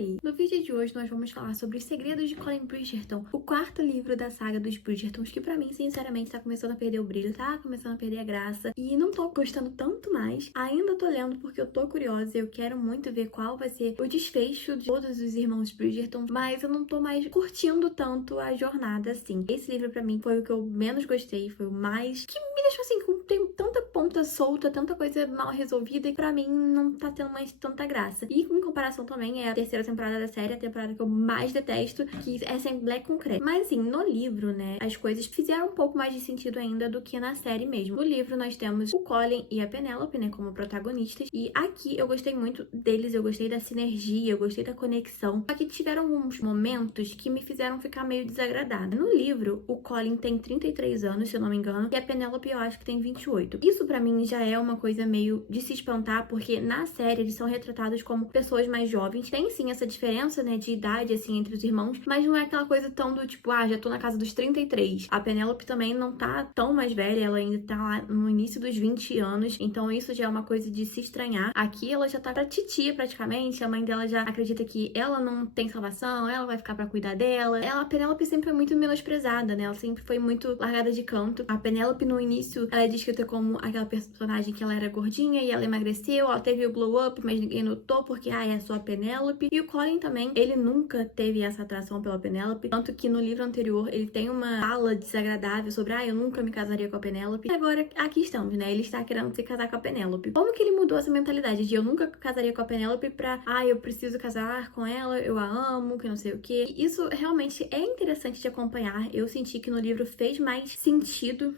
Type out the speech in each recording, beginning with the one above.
Oi! No vídeo de hoje nós vamos falar sobre Os Segredos de Colin Bridgerton, o quarto livro da saga dos Bridgertons, que pra mim, sinceramente, tá começando a perder o brilho, tá começando a perder a graça, e não tô gostando tanto mais. Ainda tô lendo porque eu tô curiosa, eu quero muito ver qual vai ser o desfecho de todos os irmãos Bridgerton, mas eu não tô mais curtindo tanto a jornada assim. Esse livro pra mim foi o que eu menos gostei, foi o mais que me deixou assim, tem tanta ponta solta, tanta coisa mal resolvida, e pra mim não tá tendo mais tanta graça. E em comparação também é a terceira temporada da série, a temporada que eu mais detesto, que é sem Black com Creme. Mas assim, no livro, né, as coisas fizeram um pouco mais de sentido ainda do que na série mesmo. No livro nós temos o Colin e a Penélope, né, como protagonistas, e aqui eu gostei muito deles, eu gostei da sinergia, eu gostei da conexão, só que tiveram alguns momentos que me fizeram ficar meio desagradada. No livro, o Colin tem 33 anos, se eu não me engano, e a Penélope eu acho que tem 28. Isso pra mim já é uma coisa meio de se espantar, porque na série eles são retratados como pessoas mais jovens. Tem sim essa diferença, né, de idade, assim, entre os irmãos, mas não é aquela coisa tão do tipo, já tô na casa dos 33. A Penélope também não tá tão mais velha, ela ainda tá lá no início dos 20 anos, então isso já é uma coisa de se estranhar. Aqui ela já tá pra titia praticamente, a mãe dela já acredita que ela não tem salvação, ela vai ficar pra cuidar dela. A Penélope sempre foi muito menosprezada, né, ela sempre foi muito largada de canto. A Penélope no início, ela é descrita como aquela personagem que ela era gordinha e ela emagreceu, ela teve o blow up, mas ninguém notou porque, é só a Penélope. E o Colin também, ele nunca teve essa atração pela Penélope, tanto que no livro anterior ele tem uma fala desagradável sobre, eu nunca me casaria com a Penélope. E agora, aqui estamos, né, ele está querendo se casar com a Penélope. Como que ele mudou essa mentalidade de eu nunca casaria com a Penélope pra, eu preciso casar com ela, eu a amo, que não sei o que. Isso realmente é interessante de acompanhar. Eu senti que no livro fez mais sentido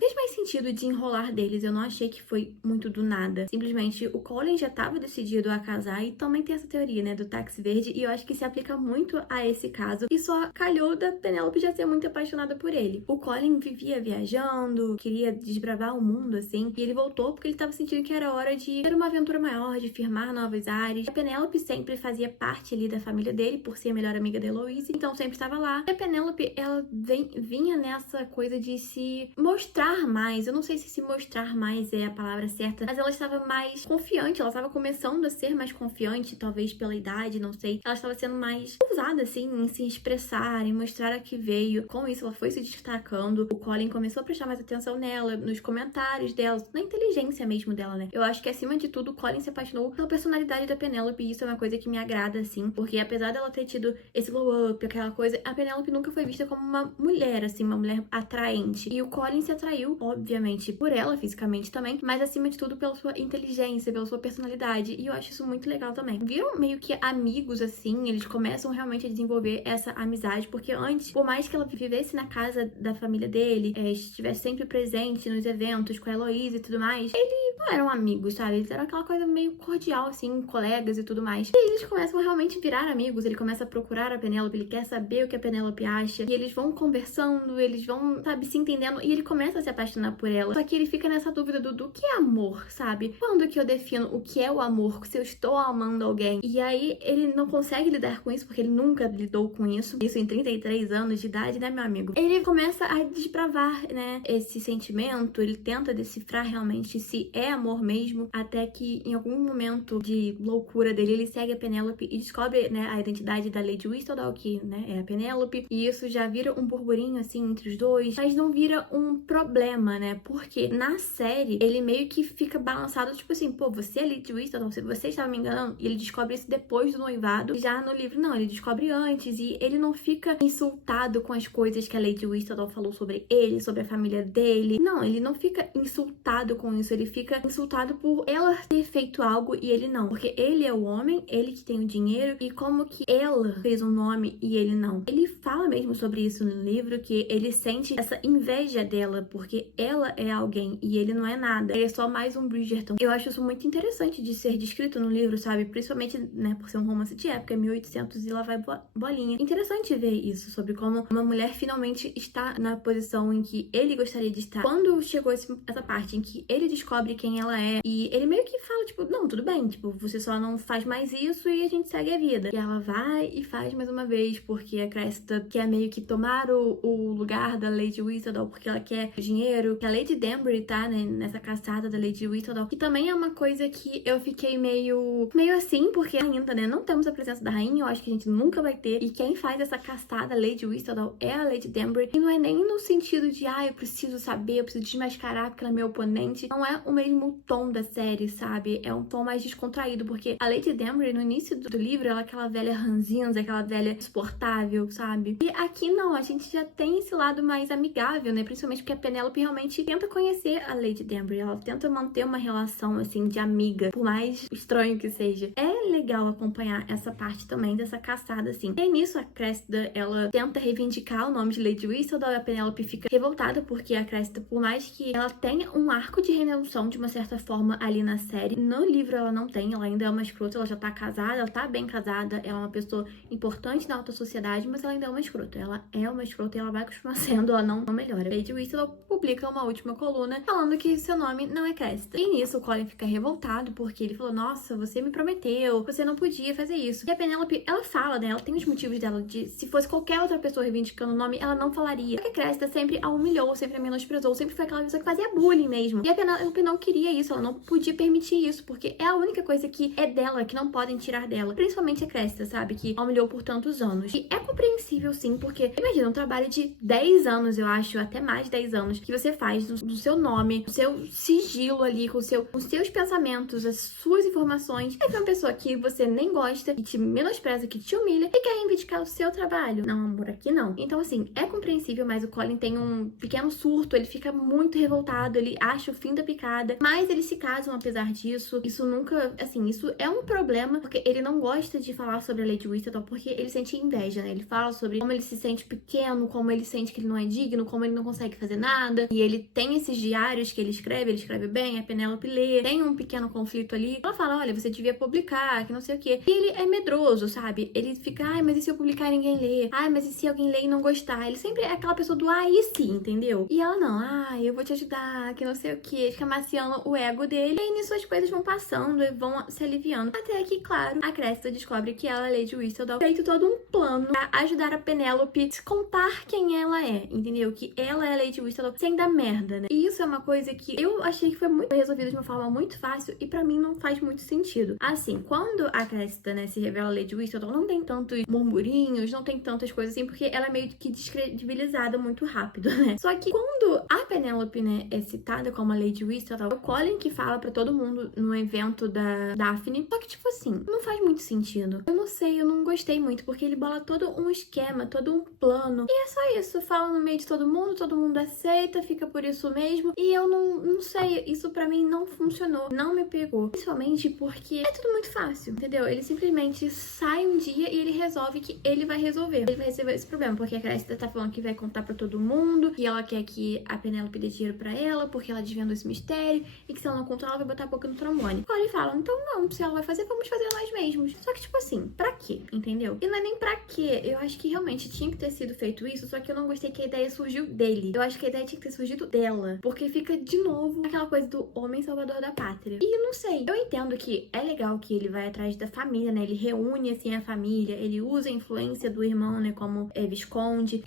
o desenrolar deles. Eu não achei que foi muito do nada. Simplesmente o Colin já estava decidido a casar, e também tem essa teoria, né, do táxi verde, e eu acho que se aplica muito a esse caso, e só calhou da Penélope já ser muito apaixonada por ele. O Colin vivia viajando, queria desbravar o mundo, assim, e ele voltou porque ele estava sentindo que era hora de ter uma aventura maior, de firmar novos ares. A Penélope sempre fazia parte ali da família dele, por ser a melhor amiga da Heloise, então sempre estava lá. E a Penélope, ela vinha nessa coisa de se mostrar mais. Eu não sei se mostrar mais é a palavra certa, mas ela estava mais confiante, ela estava começando a ser mais confiante, talvez pela idade, não sei. Ela estava sendo mais ousada, assim, em se expressar, em mostrar a que veio. Com isso, ela foi se destacando. O Colin começou a prestar mais atenção nela, nos comentários dela, na inteligência mesmo dela, né? Eu acho que, acima de tudo, o Colin se apaixonou pela personalidade da Penélope, e isso é uma coisa que me agrada, assim, porque apesar dela ter tido esse glow up, aquela coisa, a Penélope nunca foi vista como uma mulher, assim, uma mulher atraente. E o Colin se atraiu, obviamente, por ela, fisicamente também, mas acima de tudo pela sua inteligência, pela sua personalidade, e eu acho isso muito legal também. Viram meio que amigos, assim, eles começam realmente a desenvolver essa amizade, porque antes, por mais que ela vivesse na casa da família dele, estivesse sempre presente nos eventos com a Heloise e tudo mais, eles não eram amigos, sabe? Eles eram aquela coisa meio cordial, assim, colegas e tudo mais. E eles começam a realmente virar amigos, ele começa a procurar a Penélope, ele quer saber o que a Penélope acha, e eles vão conversando, eles vão, sabe, se entendendo, e ele começa a se apaixonar por ela. Só que ele fica nessa dúvida do que é amor, sabe? Quando que eu defino o que é o amor, se eu estou amando alguém? E aí ele não consegue lidar com isso, porque ele nunca lidou com isso em 33 anos de idade, né, meu amigo? Ele começa a desbravar, né, esse sentimento, ele tenta decifrar realmente se é amor mesmo, até que em algum momento de loucura dele, ele segue a Penélope e descobre, né, a identidade da Lady Whistledown, que, né, é a Penélope, e isso já vira um burburinho, assim, entre os dois, mas não vira um problema, né, porque na série, ele meio que fica balançado, tipo assim, pô, você é Lady Whistledown, você estava me enganando, e ele descobre isso depois do noivado. Já no livro, não, ele descobre antes, e ele não fica insultado com as coisas que a Lady Whistledown falou sobre ele, sobre a família dele. Não, ele não fica insultado com isso, ele fica insultado por ela ter feito algo e ele não, porque ele é o homem, ele que tem o dinheiro, e como que ela fez um nome e ele não. Ele fala mesmo sobre isso no livro, que ele sente essa inveja dela, porque ela é alguém e ele não é nada, ele é só mais um Bridgerton. Eu acho isso muito interessante de ser descrito no livro, sabe? Principalmente, né, por ser um romance de época, 1800 e lá vai bolinha. Interessante ver isso, sobre como uma mulher finalmente está na posição em que ele gostaria de estar. Quando quando chegou essa parte em que ele descobre quem ela é, e ele meio que fala, tipo, não, tudo bem, tipo, você só não faz mais isso e a gente segue a vida. E ela vai e faz mais uma vez, porque a Cressida quer meio que tomar o lugar da Lady Whistledown, porque ela quer dinheiro, que a Lady Danbury tá, né, nessa caçada da Lady Whistledown, que também é uma coisa que eu fiquei meio assim, porque ainda, né, não temos a presença da rainha, eu acho que a gente nunca vai ter, e quem faz essa caçada, Lady Whistledown, é a Lady Danbury, e não é nem no sentido de, eu preciso saber, eu preciso desmascarar porque ela é meu oponente, não é o mesmo tom da série, sabe? É um tom mais descontraído, porque a Lady Danbury, no início do livro, ela é aquela velha ranzinza, aquela velha insuportável, sabe? E aqui não, a gente já tem esse lado mais amigável, né? Principalmente porque a Penélope realmente tenta conhecer a Lady Danbury, ela tenta manter uma relação, assim, de amiga, por mais estranho que seja. É legal acompanhar essa parte também dessa caçada, assim. E nisso, a Cressida, ela tenta reivindicar o nome de Lady Whistledown, e a Penélope fica revoltada porque a Cressida, por mais que ela tenha um arco de redenção de uma certa forma ali na série, no livro ela não tem, ela ainda é uma escrota, ela já tá casada, ela tá bem casada, ela é uma pessoa importante na alta sociedade, mas ela ainda é uma escrota. Ela é uma escrota e ela vai continuar sendo, ela não melhora. Lady Whistledown publica uma última coluna falando que seu nome não é Cressida. E nisso o Colin fica revoltado porque ele falou, nossa, você me prometeu, você não podia fazer isso. E a Penélope, ela fala, né, ela tem os motivos dela de, se fosse qualquer outra pessoa reivindicando o nome, ela não falaria. Porque a Cressida sempre a humilhou, sempre a menosprezou, sempre foi aquela pessoa que fazia bullying mesmo. E a Penélope não queria isso, ela não podia permitir isso, porque é a única coisa que é dela, que não podem tirar dela. Principalmente a Cressida, sabe? Que a humilhou por tantos anos. E é compreensível, sim, porque imagina um trabalho de 10 anos, eu acho, até mais de 10 anos, que você faz do seu nome, do seu sigilo ali, com os seus pensamentos, as suas informações. Aí vem uma pessoa que você nem gosta, que te menospreza, que te humilha e quer reivindicar o seu trabalho. Não, amor, aqui não. Então, assim, é compreensível, mas o Colin tem um pequeno surto, ele fica muito revoltado, ele acha o fim da picada, mas eles se casam apesar disso. Isso nunca, assim, isso é um problema, porque ele não gosta de falar sobre a Lady Whistledown, porque ele sente inveja, né? Ele fala sobre como ele se sente pequeno, como ele sente que ele não é digno, como ele não consegue fazer nada, e ele tem esses diários que ele escreve bem, a Penélope lê, tem um pequeno conflito ali. Ela fala, olha, você devia publicar, que não sei o quê. E ele é medroso, sabe? Ele fica, mas e se eu publicar e ninguém lê? Mas e se alguém lê e não gostar? Ele sempre é aquela pessoa do e sim, entendeu? E ela não, eu vou te ajudar, que não sei o quê. Fica maciando o ego dele. E aí nisso as coisas vão passando e vão se aliviando. Até que, claro, a Cressida descobre que ela, Lady Whistledown, feito todo um plano pra ajudar a Penélope a contar quem ela é, entendeu? Que ela é a Lady Whistledown sem dar merda, né? E isso é uma coisa que eu achei que foi muito resolvida de uma forma muito fácil e pra mim não faz muito sentido. Assim, quando a Cressida, né, se revela Lady Whistledown, não tem tantos murmurinhos, não tem tantas coisas assim, porque ela é meio que descredibilizada muito rápido, né? Só que quando a Penélope, né, é citada como a Lady Whistledown, é o Colin que fala pra todo mundo no evento da Daphne. Só que, tipo assim, não faz muito sentido. Eu não sei, eu não gostei muito, porque ele bola todo um esquema, todo um plano. E é só isso, fala no meio de todo mundo aceita, fica por isso mesmo. E eu não sei, isso pra mim não funcionou, não me pegou. Principalmente porque é tudo muito fácil, entendeu? Ele simplesmente sai um dia e ele resolve que ele vai resolver. Ele vai resolver esse problema, porque a Cressida tá falando que vai contar pra todo mundo, e ela quer que a Penélope dê dinheiro pra ela, porque ela desvendou esse mistério, e que se ela não contar, ela vai botar a boca no trombone. Ele fala, então não, se ela vai fazer, vamos fazer nós mesmos. Só que, tipo assim, pra quê? Entendeu? E não é nem pra quê. Eu acho que realmente tinha que ter sido feito isso, só que eu não gostei que a ideia surgiu dele. Eu acho que a ideia tinha que ter surgido dela. Porque fica, de novo, aquela coisa do homem salvador da pátria. E eu não sei. Eu entendo que é legal que ele vai atrás da família, né? Ele reúne, assim, a família. Ele usa a influência do irmão, né? Como Visconde.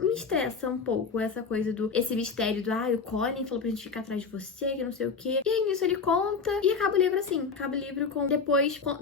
Me estressa um pouco essa coisa esse mistério do, o Colin falou pra gente ficar atrás de você, que não sei o quê. E aí nisso ele conta e acaba o livro assim. Acaba o livro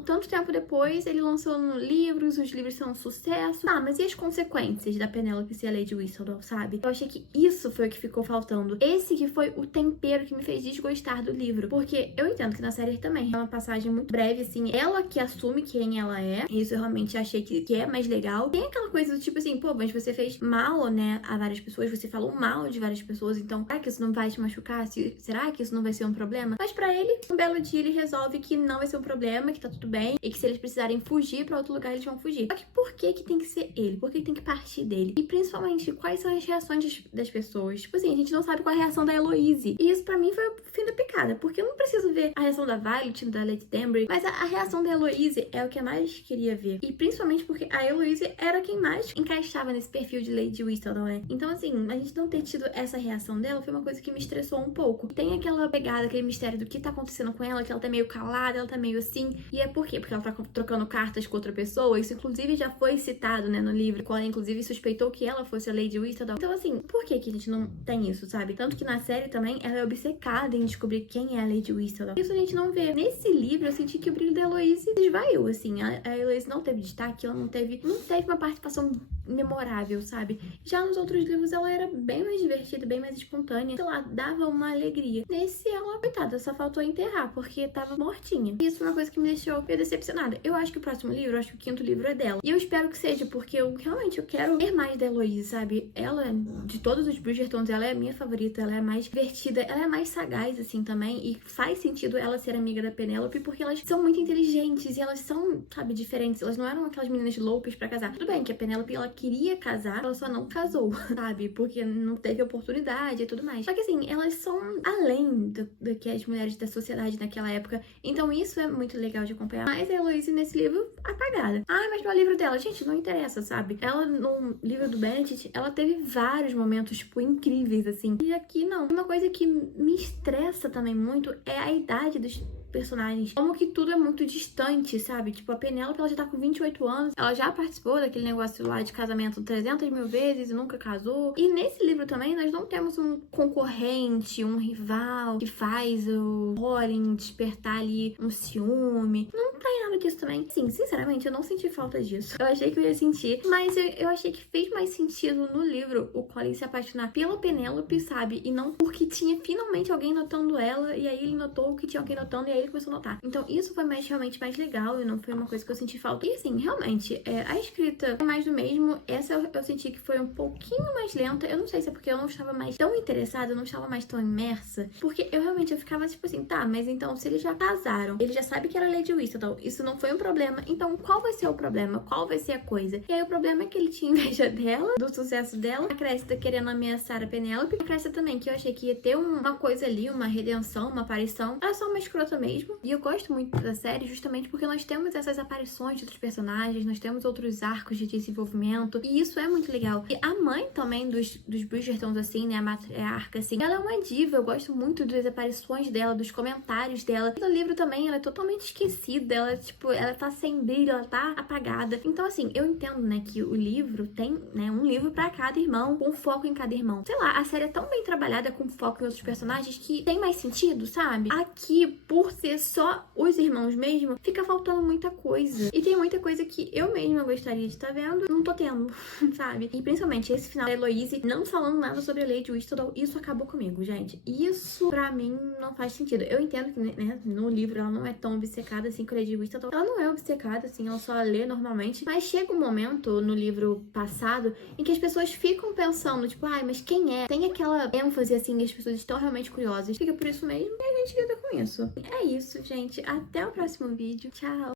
tanto tempo depois, ele lançou livros, os livros são um sucesso. Mas e as consequências da Penélope ser a Lady Whistledown, sabe? Eu achei que isso foi o que ficou faltando. Esse que foi o tempero que me fez desgostar do livro. Porque eu entendo que na série também é uma passagem muito breve, assim. Ela que assume quem ela é. Isso eu realmente achei que é mais legal. Tem aquela coisa do tipo assim, mas você fez mal, né, a várias pessoas. Você falou mal de várias pessoas. Então, será que isso não vai te machucar? Será que isso não vai ser um problema? Mas pra ele, um belo dia, ele resolve que não vai ser um problema, que tá tudo bem. E que se eles precisarem fugir pra outro lugar, eles vão fugir. Só que por que tem que ser ele? Por que tem que partir dele? E principalmente, quais são as reações das pessoas? Tipo assim, a gente não sabe qual é a reação da Heloise. E isso pra mim foi o fim da picada. Porque eu não preciso ver a reação da Violet, da Lady Danbury. Mas a reação da Heloise é o que eu mais queria ver. E principalmente porque a Heloise era quem mais encaixava nesse perfil de Lady Whistledown, né? Então assim, a gente não ter tido essa reação relação dela foi uma coisa que me estressou um pouco. Tem aquela pegada, aquele mistério do que tá acontecendo com ela, que ela tá meio calada, ela tá meio assim. E é por quê? Porque ela tá trocando cartas com outra pessoa. Isso, inclusive, já foi citado, né, no livro. Quando ela, inclusive, suspeitou que ela fosse a Lady Whistledown. Então, assim, por que que a gente não tem isso, sabe? Tanto que na série também, ela é obcecada em descobrir quem é a Lady Whistledown. Isso a gente não vê. Nesse livro, eu senti que o brilho da Heloise se esvaiu, assim. A Heloise não teve destaque, ela não teve uma participação memorável, sabe? Já nos outros livros ela era bem mais divertida, bem mais espontânea, sei lá, dava uma alegria. Nesse ela, coitada, só faltou enterrar, porque tava mortinha. E isso foi uma coisa que me deixou meio decepcionada. Eu acho que o próximo livro, eu acho que o 5º livro é dela. E eu espero que seja, porque eu realmente quero ver mais da Heloise, sabe? Ela, de todos os Bridgertons, ela é a minha favorita, ela é a mais divertida, ela é a mais sagaz, assim, também, e faz sentido ela ser amiga da Penélope, porque elas são muito inteligentes e elas são, sabe, diferentes. Elas não eram aquelas meninas loucas pra casar. Tudo bem que a Penélope, ela queria casar, ela só não casou, sabe? Porque não teve oportunidade e tudo mais. Só que assim, elas são além do que as mulheres da sociedade naquela época. Então isso é muito legal de acompanhar. Mas a Heloise nesse livro, apagada. Ah, mas no livro dela, gente, não interessa, sabe? Ela, no livro do Benedict, ela teve vários momentos, tipo, incríveis, assim. E aqui não. Uma coisa que me estressa também muito é a idade dos personagens. Como que tudo é muito distante, sabe? Tipo, a Penélope, ela já tá com 28 anos. Ela já participou daquele negócio lá de casamento 300 mil vezes e nunca casou. E nesse livro também, nós não temos um concorrente, um rival que faz o Thorin despertar ali um ciúme. Não tem nada disso também. Sim, sinceramente, eu não senti falta disso. Eu achei que eu ia sentir, mas eu achei que fez mais sentido no livro o Colin se apaixonar pela Penélope, sabe? E não porque tinha finalmente alguém notando ela, e aí ele notou que tinha alguém notando, e aí ele começou a notar. Então isso foi realmente mais legal, e não foi uma coisa que eu senti falta. E assim, realmente, a escrita é mais do mesmo. Essa eu senti que foi um pouquinho mais lenta. Eu não sei se é porque eu não estava mais tão interessada, eu não estava mais tão imersa, porque eu ficava tipo assim, tá, mas então se eles já casaram, ele já sabe que era Lady Whistledown, isso não foi um problema, então qual vai ser o problema? Qual vai ser a coisa? E aí o problema é que ele tinha inveja dela, do sucesso dela, a Cressida querendo ameaçar a Penélope, a Cressida também, que eu achei que ia ter uma coisa ali, uma redenção, uma aparição. Ela é só uma escrota mesmo, e eu gosto muito da série justamente porque nós temos essas aparições de outros personagens, nós temos outros arcos de desenvolvimento, e isso é muito legal. E a mãe também dos Bridgertons, assim, né, a matriarca, assim, ela é uma diva, eu gosto muito das aparições dela, dos comentários dela. E no livro também, ela é totalmente esquecida, ela, tipo, ela tá sem brilho, ela tá apagada. Então, assim, eu entendo, né, que o livro tem, né, um livro pra cada irmão, com foco em cada irmão. Sei lá, a série é tão bem trabalhada com foco em outros personagens que tem mais sentido, sabe? Aqui, por ser só os irmãos mesmo, fica faltando muita coisa. E tem muita coisa que eu mesma gostaria de estar vendo, não tô tendo, sabe? E principalmente esse final da Heloise não falando nada sobre a Lady Whistledown, isso acabou comigo, gente. Isso, pra mim, não faz sentido. Eu entendo que, né, no livro ela não é tão obcecada assim com a Lady Whistledown. Ela não é obcecada, assim, ela só lê normalmente. Mas chega um momento no livro passado em que as pessoas ficam pensando, tipo, ai, mas quem é? Tem aquela ênfase, assim, e as pessoas estão realmente curiosas. Fica por isso mesmo e a gente lida com isso. É isso, gente. Até o próximo vídeo. Tchau!